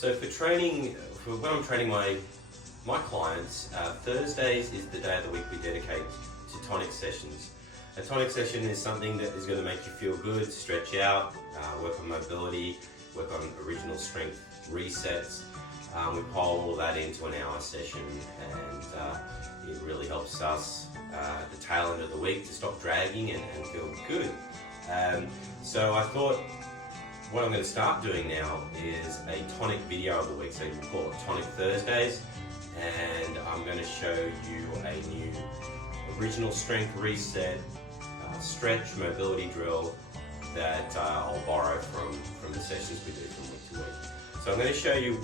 So for when I'm training my clients, Thursdays is the day of the week we dedicate to tonic sessions. A tonic session is something that is going to make you feel good, stretch out, work on mobility, work on original strength resets. We pile all that into an hour session, and it really helps us at the tail end of the week to stop dragging and feel good. So I thought what I'm going to start doing now is a tonic video of the week. So you can call it Tonic Thursdays, and I'm going to show you a new original strength reset, stretch, mobility drill that I'll borrow from the sessions we do from week to week. So I'm going to show you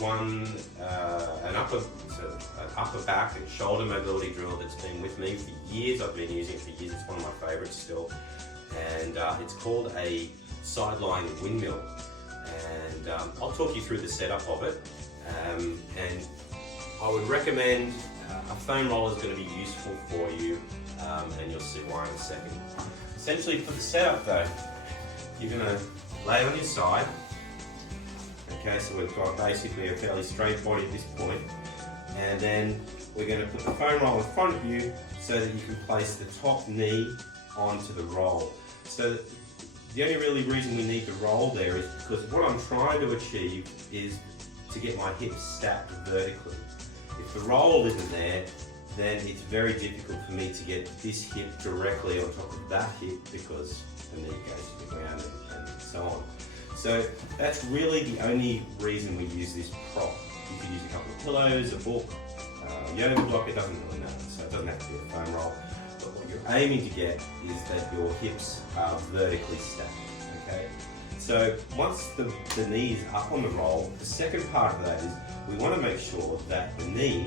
an upper back and shoulder mobility drill that's been with me for years. I've been using it for years. It's one of my favorites still, and it's called a sideline windmill. And I'll talk you through the setup of it. And I would recommend a foam roller is going to be useful for you, and you'll see why in a second. Essentially, for the setup though, you're going to lay on your side. Okay, so we've got basically a fairly straight body at this point, and then we're going to put the foam roll in front of you so that you can place the top knee onto the roll. So the only really reason we need to roll there is because what I'm trying to achieve is to get my hips stacked vertically. If the roll isn't there, then it's very difficult for me to get this hip directly on top of that hip because the knee goes to the ground and so on. So that's really the only reason we use this prop. You could use a couple of pillows, a book, yoga block, it doesn't really matter. So it doesn't have to be a foam roll. But what you're aiming to get is that your hips are vertically stacked, okay? So once the knee is up on the roll, the second part of that is we want to make sure that the knee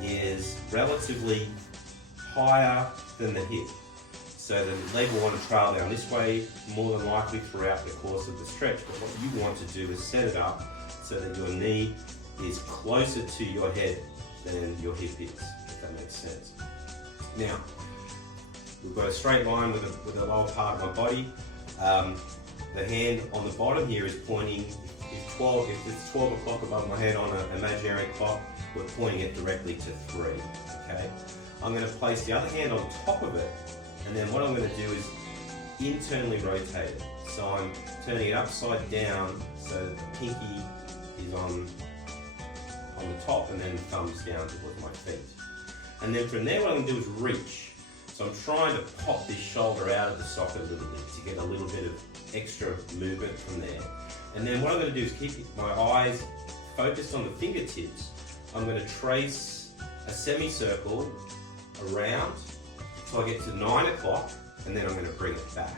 is relatively higher than the hip. So the leg will want to trail down this way more than likely throughout the course of the stretch, but what you want to do is set it up so that your knee is closer to your head than your hip is, if that makes sense. Now, we've got a straight line with the lower part of my body. The hand on the bottom here is pointing, if it's 12 o'clock above my head on an imaginary clock, we're pointing it directly to 3, okay? I'm going to place the other hand on top of it, and then what I'm going to do is internally rotate it. So I'm turning it upside down so that the pinky is on the top and then thumbs down towards my feet. And then from there what I'm going to do is reach. So I'm trying to pop this shoulder out of the socket a little bit to get a little bit of extra movement from there. And then what I'm going to do is keep my eyes focused on the fingertips. I'm going to trace a semicircle around till I get to 9 o'clock, and then I'm going to bring it back.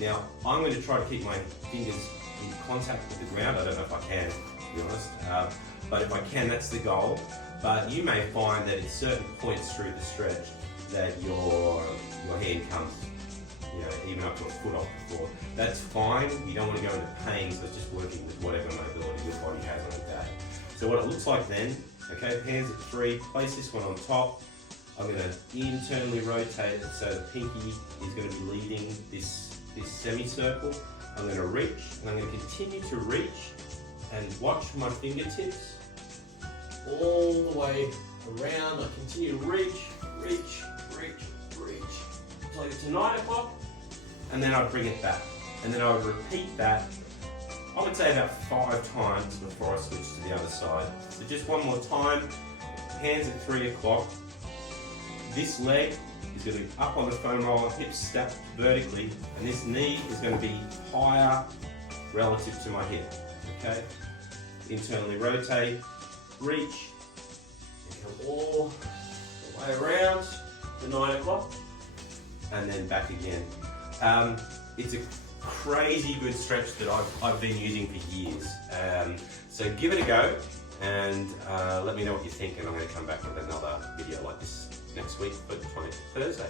Now, I'm going to try to keep my fingers in contact with the ground. I don't know if I can, to be honest, but if I can, that's the goal. But you may find that at certain points through the stretch that your hand comes, even up to a foot off the floor. That's fine. You don't want to go into pain, so it's just working with whatever mobility your body has on the day. So what it looks like then, okay, hands at 3, place this one on top. I'm going to internally rotate it so the pinky is going to be leading this semicircle. I'm going to reach, and I'm going to continue to reach and watch my fingertips all the way around. I continue to reach until I get to 9 o'clock, and then I'd bring it back. And then I would repeat that, I would say about 5 times before I switch to the other side. So just one more time, hands at 3 o'clock. This leg is going to be up on the foam roller, hips stacked vertically, and this knee is going to be higher relative to my hip, okay? Internally rotate, reach, and come all the way around to 9 o'clock, and then back again. It's a crazy good stretch that I've been using for years. So give it a go, and let me know what you think, and I'm going to come back with another video like this next week for Tonic Thursday.